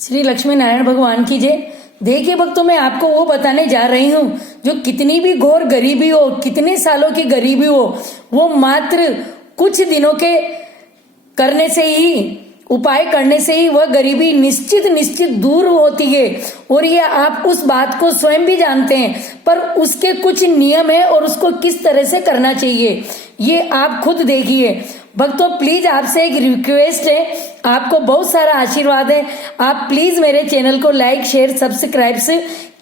श्री लक्ष्मी नारायण भगवान की जय। देखिए भक्तों, मैं आपको वो बताने जा रही हूँ जो कितनी भी घोर गरीबी हो, कितने सालों की गरीबी हो, वो मात्र कुछ दिनों के करने से ही, उपाय करने से ही वह गरीबी निश्चित दूर होती है। और ये आप उस बात को स्वयं भी जानते हैं, पर उसके कुछ नियम है और उसको किस तरह से करना चाहिए ये आप खुद देखिए। भक्तों प्लीज आपसे एक रिक्वेस्ट है, आपको बहुत सारा आशीर्वाद है, आप प्लीज मेरे चैनल को लाइक शेयर सब्सक्राइब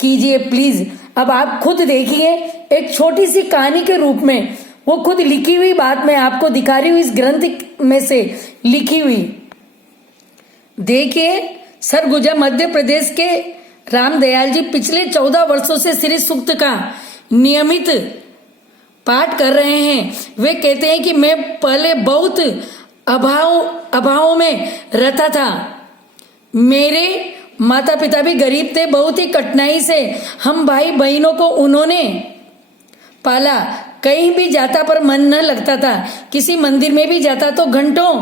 कीजिए प्लीज। अब आप खुद देखिए, एक छोटी सी कहानी के रूप में वो खुद लिखी हुई बात मैं आपको दिखा रही हूँ, इस ग्रंथ में से लिखी हुई। देखिए, सरगुजा मध्य प्रदेश के रामदयाल जी पिछले 14 वर्षों से श्री सूक्त का नियमित पाठ कर रहे हैं। वे कहते हैं कि मैं पहले बहुत अभाव में रहता था, मेरे माता पिता भी गरीब थे, बहुत ही कठिनाई से हम भाई बहनों को उन्होंने पाला। कहीं भी जाता पर मन न लगता था, किसी मंदिर में भी जाता तो घंटों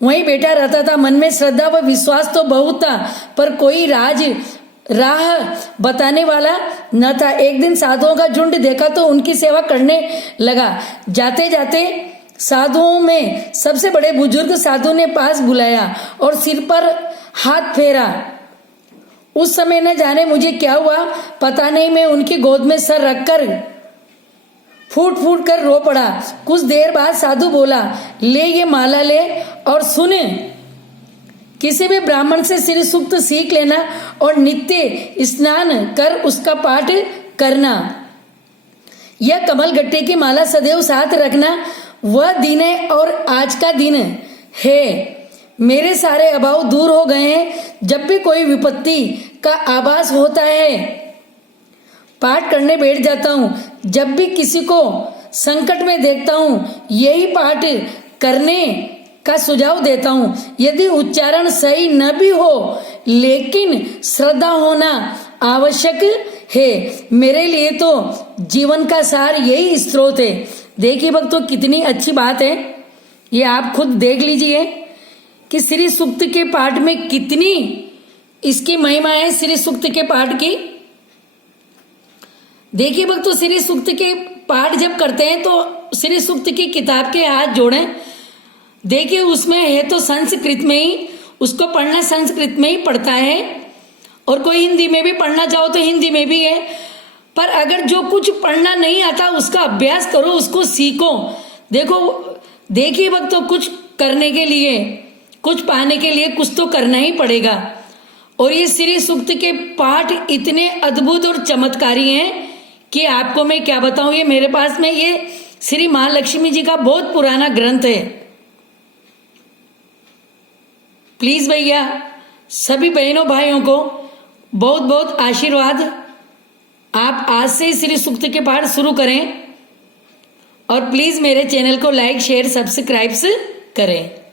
वहीं बैठा रहता था। मन में श्रद्धा व विश्वास तो बहुत था, पर कोई राह बताने वाला न था। एक दिन साधुओं का झुंड देखा तो उनकी सेवा करने लगा। जाते जाते साधुओं में सबसे बड़े बुजुर्ग साधु ने पास बुलाया और सिर पर हाथ फेरा। उस समय न जाने मुझे क्या हुआ, पता नहीं, मैं उनकी गोद में सर रखकर फूट फूट कर रो पड़ा। कुछ देर बाद साधु बोला, ले ये माला ले और सुने, किसी भी ब्राह्मण से श्री सूक्त सीख लेना और नित्य स्नान कर उसका पाठ करना। यह कमल गट्टे की माला सदैव साथ रखना। वह दिन है और आज का दिन है। मेरे सारे अभाव दूर हो गए हैं। जब भी कोई विपत्ति का आभास होता है पाठ करने बैठ जाता हूँ। जब भी किसी को संकट में देखता हूँ यही पाठ करने का सुझाव देता हूँ। यदि उच्चारण सही न भी हो लेकिन श्रद्धा होना आवश्यक है। मेरे लिए तो जीवन का सार यही स्रोत है। देखिए भक्तों, कितनी अच्छी बात है, ये आप खुद देख लीजिए कि श्री सूक्त के पाठ में कितनी इसकी महिमा है। श्री सूक्त के पाठ की देखिए भक्तों, श्री सूक्त के पाठ जब करते हैं तो श्री सूक्त की किताब के हाथ जोड़ें। देखिए उसमें है तो संस्कृत में ही, उसको पढ़ना संस्कृत में ही पढ़ता है, और कोई हिंदी में भी पढ़ना चाहो तो हिंदी में भी है। पर अगर जो कुछ पढ़ना नहीं आता उसका अभ्यास करो, उसको सीखो। देखिए भक्तों, कुछ करने के लिए, कुछ पाने के लिए कुछ तो करना ही पड़ेगा। और ये श्री सूक्त के पाठ इतने अद्भुत और चमत्कारी हैं कि आपको मैं क्या बताऊं। ये मेरे पास में ये श्री महालक्ष्मी जी का बहुत पुराना ग्रंथ है। प्लीज भैया, सभी बहनों भाइयों को बहुत बहुत आशीर्वाद। आप आज से श्री सूक्त के पाठ शुरू करें और प्लीज मेरे चैनल को लाइक शेयर सब्सक्राइब करें।